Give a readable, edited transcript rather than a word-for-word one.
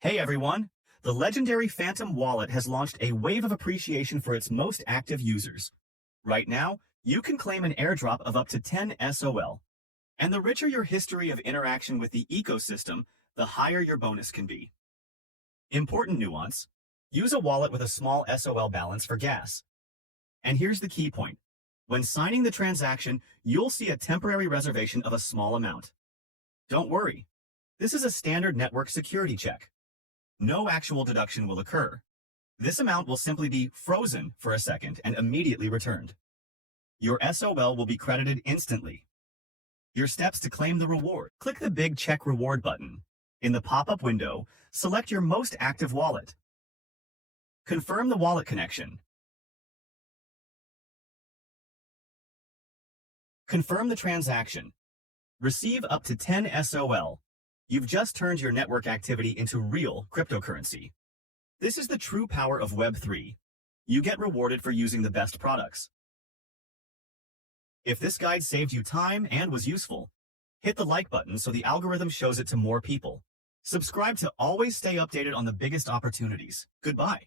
Hey everyone! The legendary Phantom Wallet has launched a wave of appreciation for its most active users. Right now, you can claim an airdrop of up to 10 SOL. And the richer your history of interaction with the ecosystem, the higher your bonus can be. Important nuance: use a wallet with a small SOL balance for gas. And here's the key point. When signing the transaction, you'll see a temporary reservation of a small amount. Don't worry. This is a standard network security check. No actual deduction will occur. This amount will simply be frozen for a second and immediately returned. Your SOL will be credited instantly. Your steps to claim the reward: click the big check reward button. In the pop-up window, select your most active wallet. Confirm the wallet connection. Confirm the transaction. Receive up to 10 SOL. You've just turned your network activity into real cryptocurrency. This is the true power of Web3. You get rewarded for using the best products. If this guide saved you time and was useful, hit the like button so the algorithm shows it to more people. Subscribe to always stay updated on the biggest opportunities. Goodbye.